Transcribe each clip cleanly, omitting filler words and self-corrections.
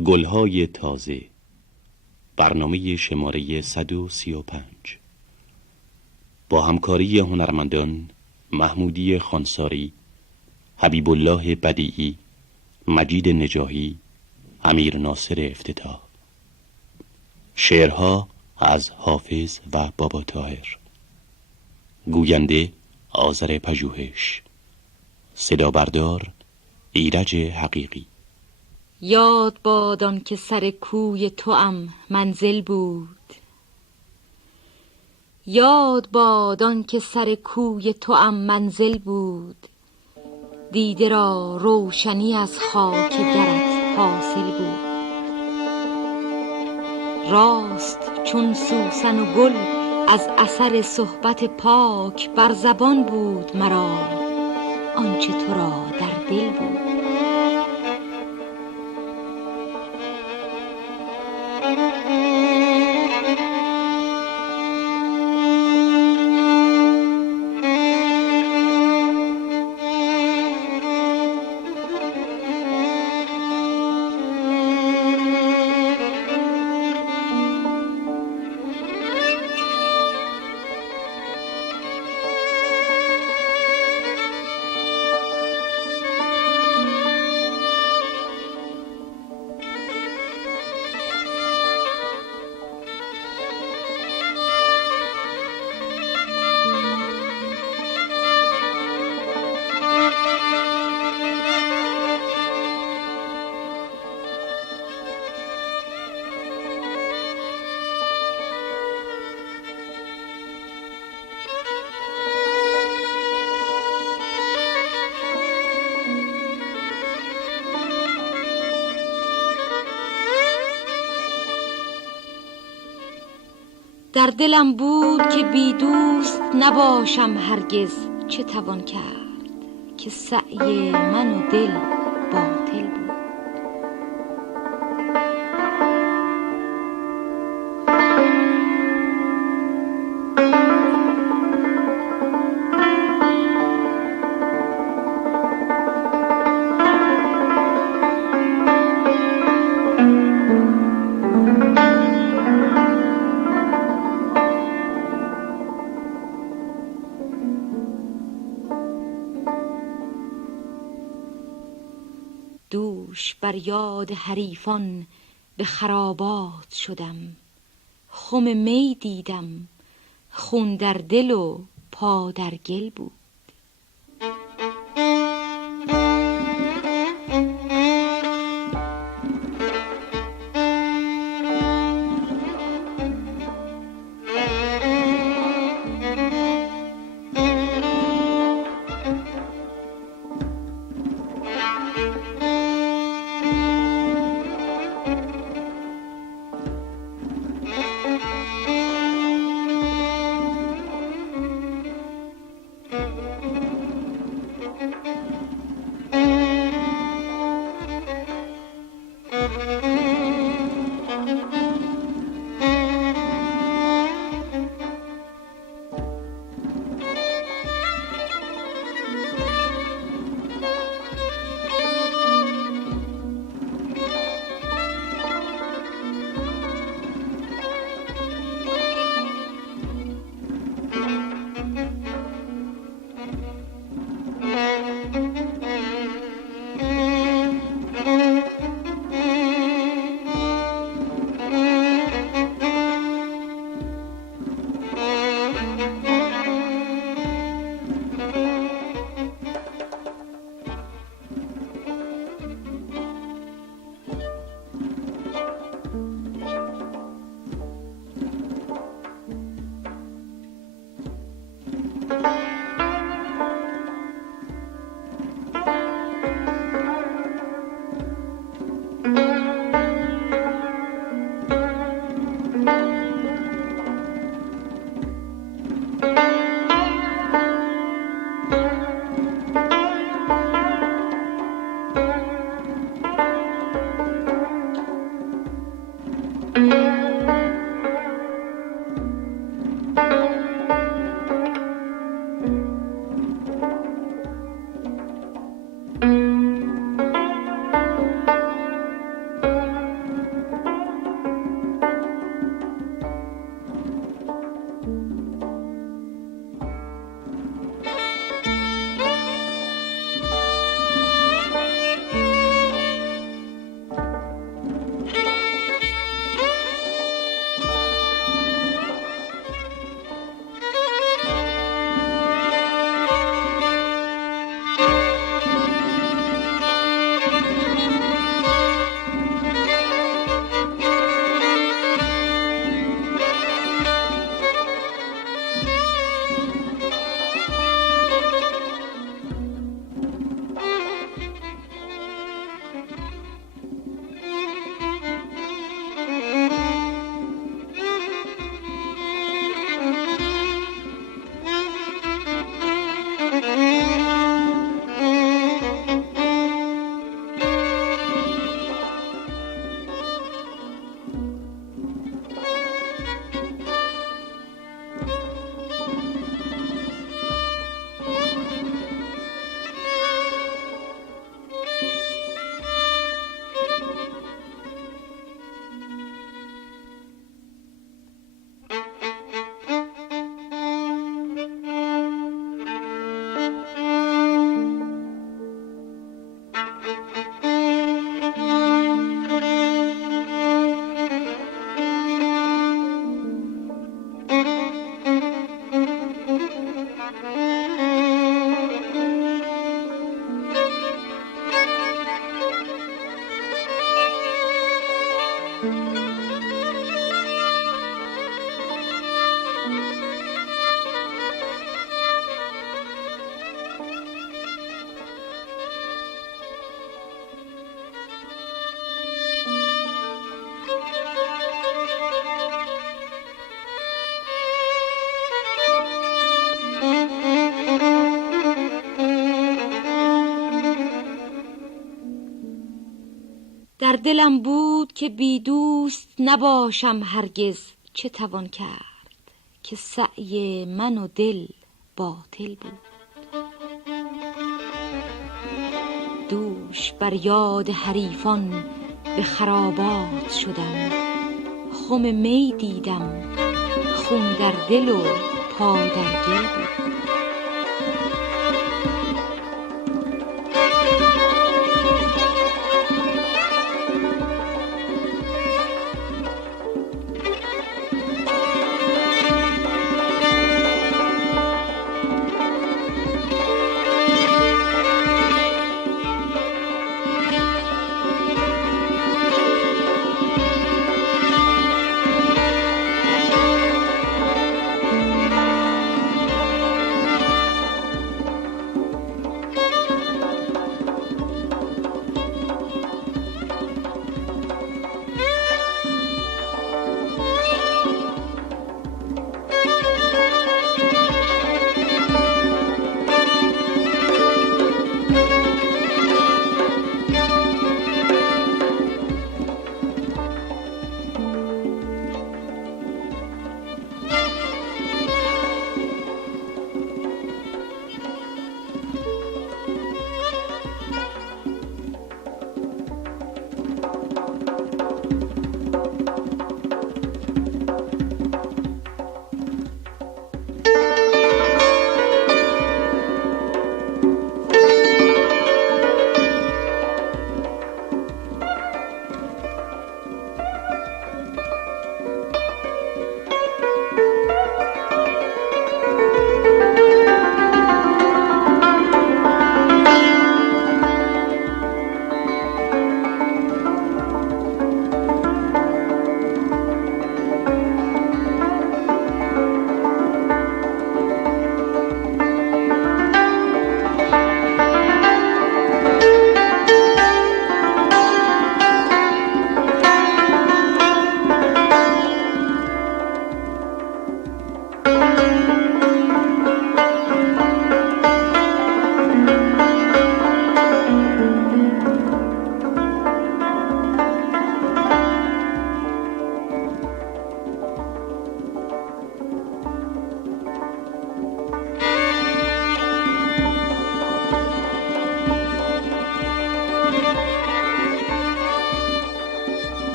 گلهای تازه، برنامه شماره 135 با همکاری هنرمندان محمودی خانساری، حبیب الله بدیعی، مجید نجاهی، امیر ناصر افتتاح. شعرها از حافظ و بابا طاهر. گوینده آذر پژوهش. صدا بردار ایرج حقیقی. یاد باد آن که سر کوی توام منزل بود، یاد باد آن که سر کوی توام منزل بود. دیده را روشنی از خاک درت حاصل بود. راست چون سوسن و گل از اثر صحبت پاک بر زبان بود مرا آنچه تو را در دل بود. در دلم بود که بی دوست نباشم هرگز. چه توان کرد که سعی من و دل باطل بود. دوش بر یاد حریفان به خرابات شدم. خم می دیدم، خون در دل و پا در گل بود. در دلم بود که بی دوست نباشم هرگز، چه توان کرد که سعی من و دل باطل بود. دوش بر یاد حریفان به خرابات شدم، خم می دیدم، خون در دل و پا در گل بود.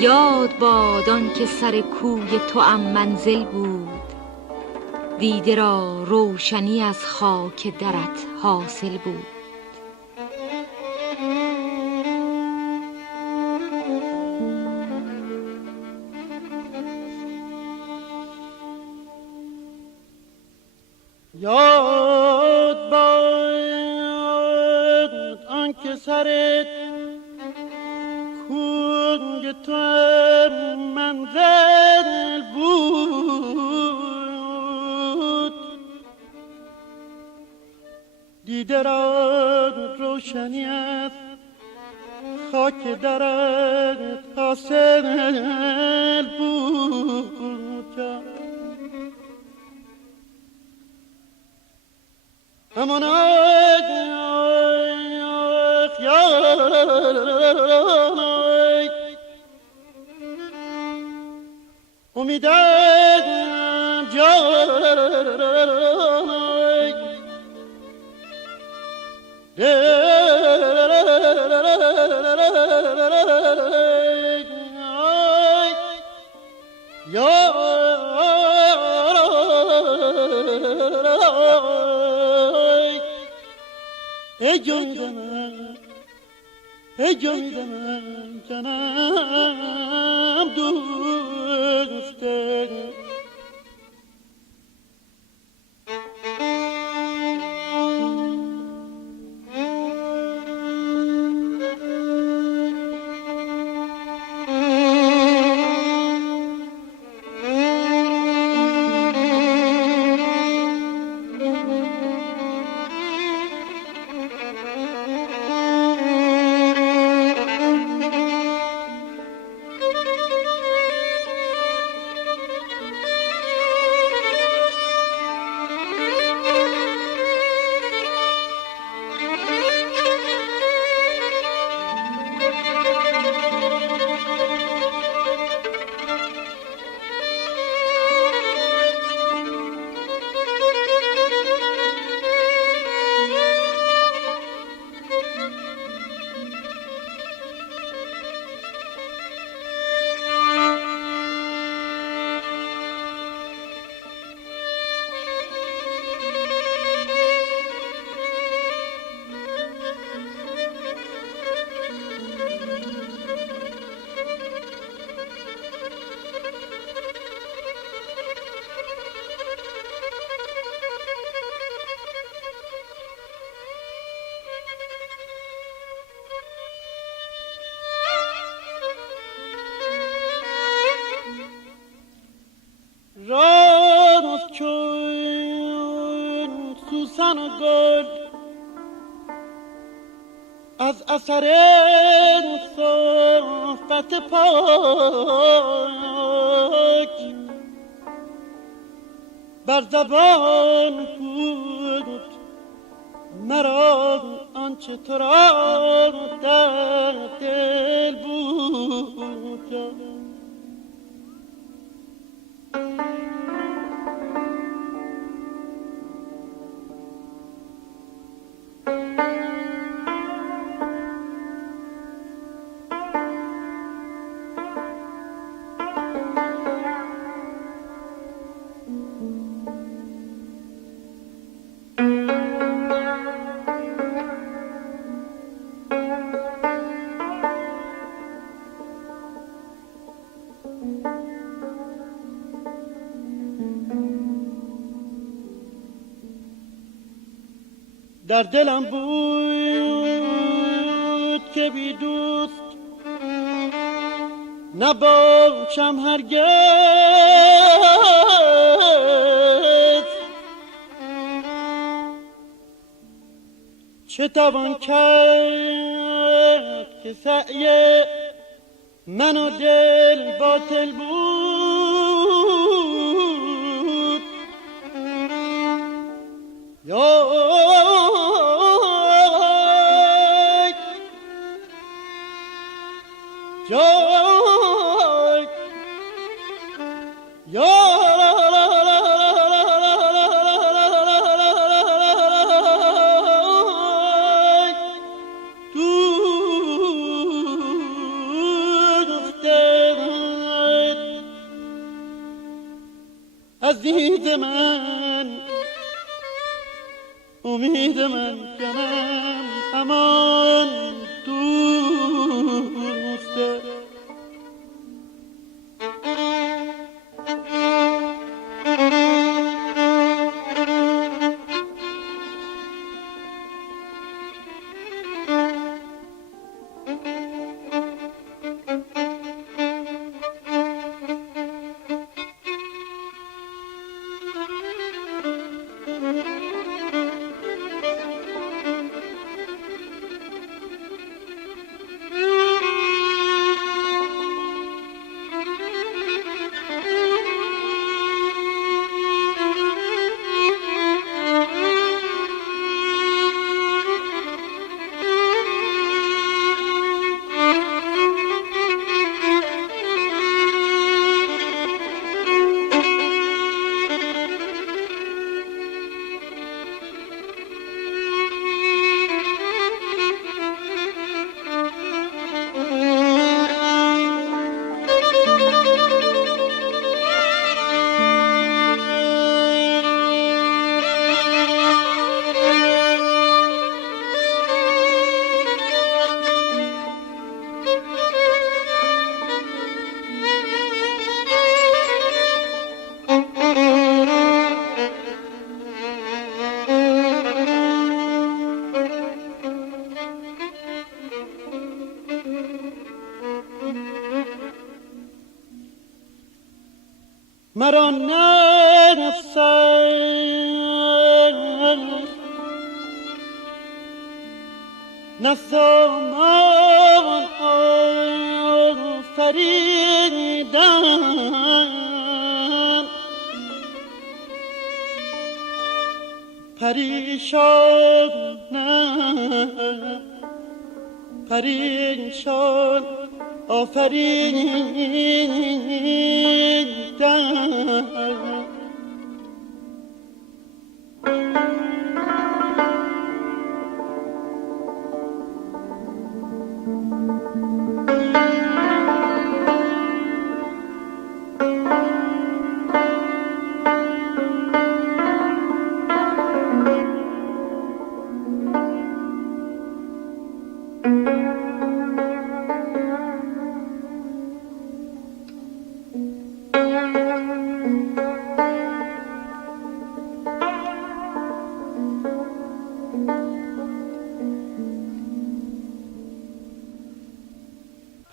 یاد باد آن که سر کوی توام منزل بود، دیده را روشنی از خاک درت حاصل بود. آنکه سرت کنگ تو منزل بود، دیده را روشنی است خاک درت حاصل بود. همان امیدم جانای ای جانم ای جانم جانم دوسته راست چون سوسن و گل از اثر صحبت پاک بر زبان بود مرا آنچه تو را در دل بود. در دلم بود که بی دوست نباشم هرگز، چه توان کرد که سعی من و دل باطل بود. یا عزیز من امید من جانم امان دوسته. مرا نه سامان آفریدن، پریشان آفریدن.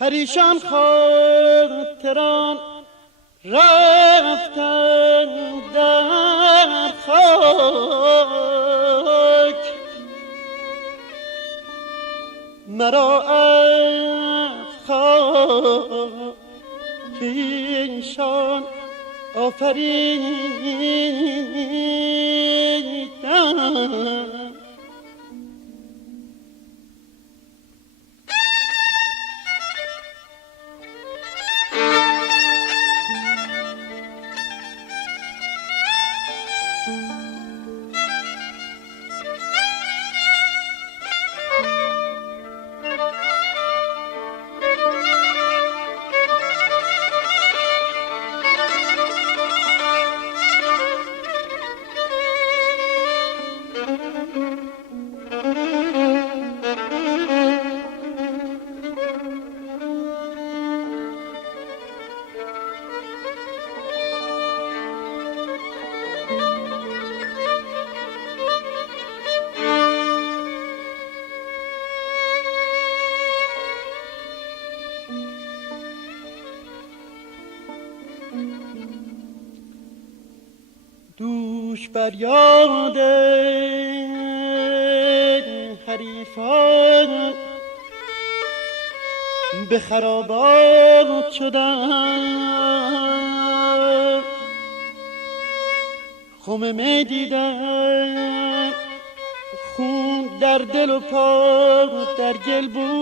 پریشان خاطران رفتن در خاک، مرا از خاک ایشان آفریدن. دوش بر یاد حریفان به خرابات شدم، خم می دیدم، خون در دل و پا در گل بود.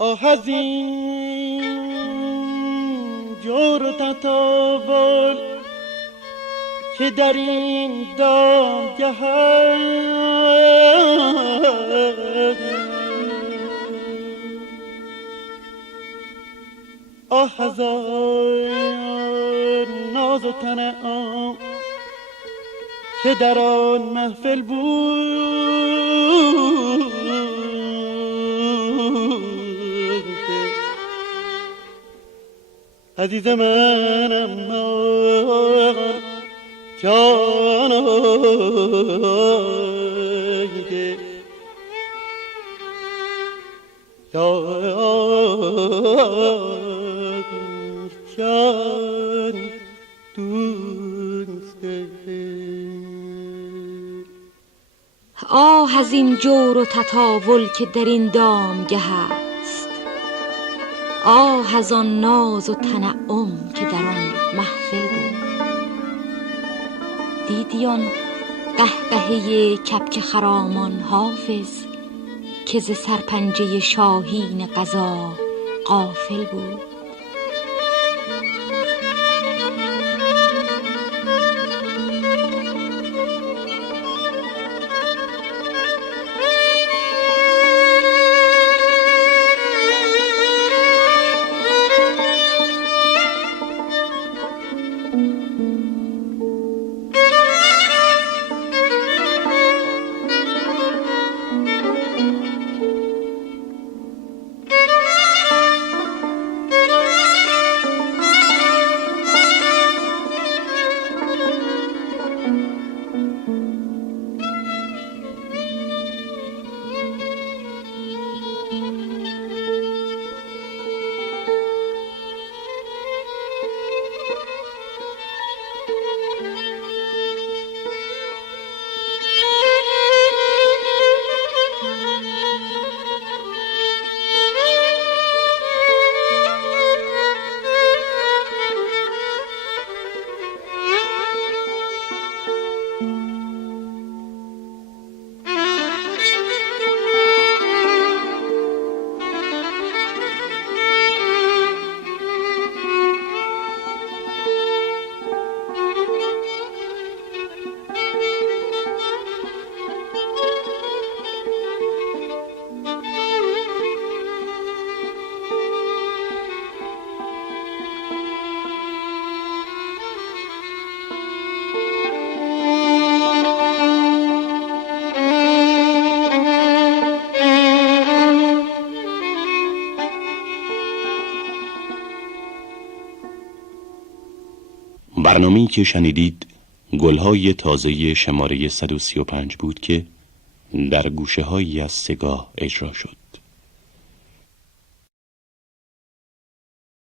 آه از این جور و تطاول که در این دامگه هست، آه از آن ناز و تنعم که در آن محفل بود. عزیز منم جانانگه جان دوسته. آه از این جور و تطاول که در این دامگه هست، آه از آن ناز و تنعم که در آن محفل بود. دیدی آن قهقهه کبک خرامان حافظ که ز سرپنجه شاهین قضا غافل بود. برنامه‌ای که شنیدید گلهای تازه شماره 135 بود که در گوشه‌هایی از سگاه اجرا شد.